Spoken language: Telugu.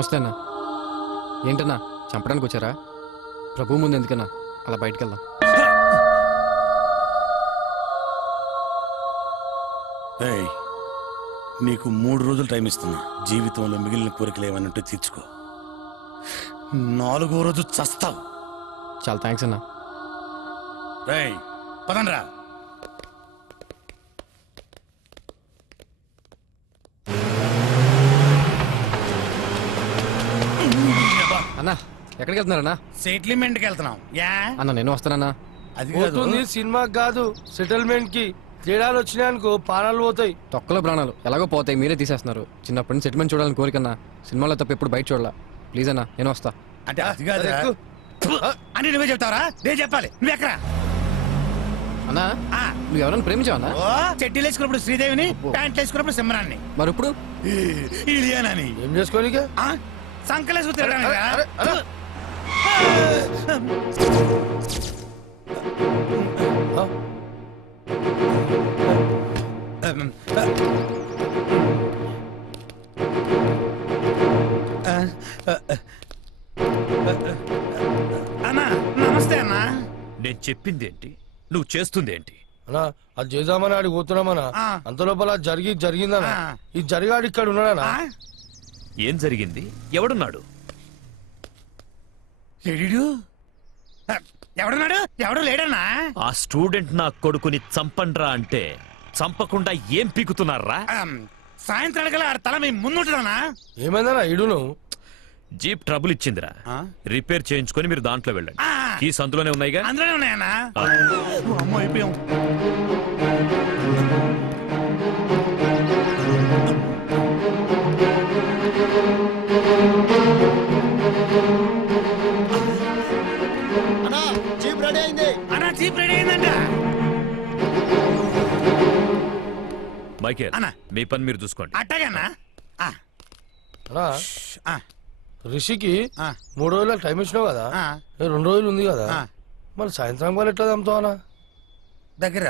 నమస్తే అన్న. ఏంటన్నా చంపడానికి వచ్చారా? ప్రభు ముందు ఎందుకన్నా అలా బయటికి వెళ్దాం. నీకు 3 రోజులు టైం ఇస్తున్నా. జీవితంలో మిగిలిన కోరికలు ఏమన్నట్టు తీర్చుకో. 4వ రోజు చస్తావు. చాలా థ్యాంక్స్ అన్నా. రేయ్ పదండ్రా. అన్నా ఎక్కడికి వెళ్తున్నారన్నా? సెటిల్మెంట్కి వెళ్తున్నాం. యా అన్న నేను వస్తానన్నా. అది పోతుంది సినిమాకి కాదు, సెటిల్మెంట్ కి. తేడాలు వచ్చినాయనుకో పానాలు పోతాయి. తొక్కలో ప్రాణాలు ఎలాగో పోతాయి, మీరే తీసేస్తున్నారు. చిన్నప్పటి నుంచి సెటిల్మెంట్ చూడాలని కోరికన్నా. సినిమాలో తప్ప ఎప్పుడు బయట చూడాల. ప్లీజ్ అన్నా నేను వస్తా. అంటే అది కాదు అని నువ్వే చెప్తావరా? నేను చెప్పాలి. నువ్వు ఎక్కరా అన్నా? నువ్వు ఎవరైనా ప్రేమించావన్నా? చెడ్డీలు వేసుకున్నప్పుడు శ్రీదేవిని, ప్యాంట్లు వేసుకున్నప్పుడు సింహరాన్ని, మరి ఇప్పుడు ఇలియానాని. ఏం చేసుకోనికే సంకలేసుకు తిరగడానికి. అన్నా నమస్తే అన్నా. నేను చెప్పిందేంటి, నువ్వు చేస్తుందేంటి? అన్నా అది చేద్దామని ఆడికి పోతున్నామన్నా. అంత లోపల జరిగిందన్నా. ఈ జరిగాడు ఇక్కడ ఉన్నాడనా? ఏం జరిగింది? ఎవడున్నాడు? ఎవడున్నాడు? ఎవడు లేడన్నా? ఆ స్టూడెంట్ నా కొడుకుని చంపండ్రా అంటే చంపకుండా ఏం పీకుతున్నారా? సాయంత్రానికి ఆ తల మీ ముందుంటుందన్నా. ఏమైందన్నా ఇడును? జీప్ ట్రబుల్ ఇచ్చిందిరా. రిపేర్ చేయించుకొని మీరు దాంట్లో వెళ్ళండి. కీస్ అందులోనే ఉన్నాయిగా? అందులోనే ఉన్నాయన్నా. అమ్మో అయిపోయాం. అన్నా జీప్ రెడీ అయింది. అన్నా జీప్ రెడీ అయిందంట. మైకేల్ అన్నా. మీ పని మీరు చూసుకోండి. అట్టగన్నా. అన్నా రిషికి 3 రోజుల టైం ఇచ్చినావు కదా. 2 రోజులు ఉంది కదా. మరి సాయంత్రం వాళ్ళు ఎట్లా చంపుతావనా? దగ్గర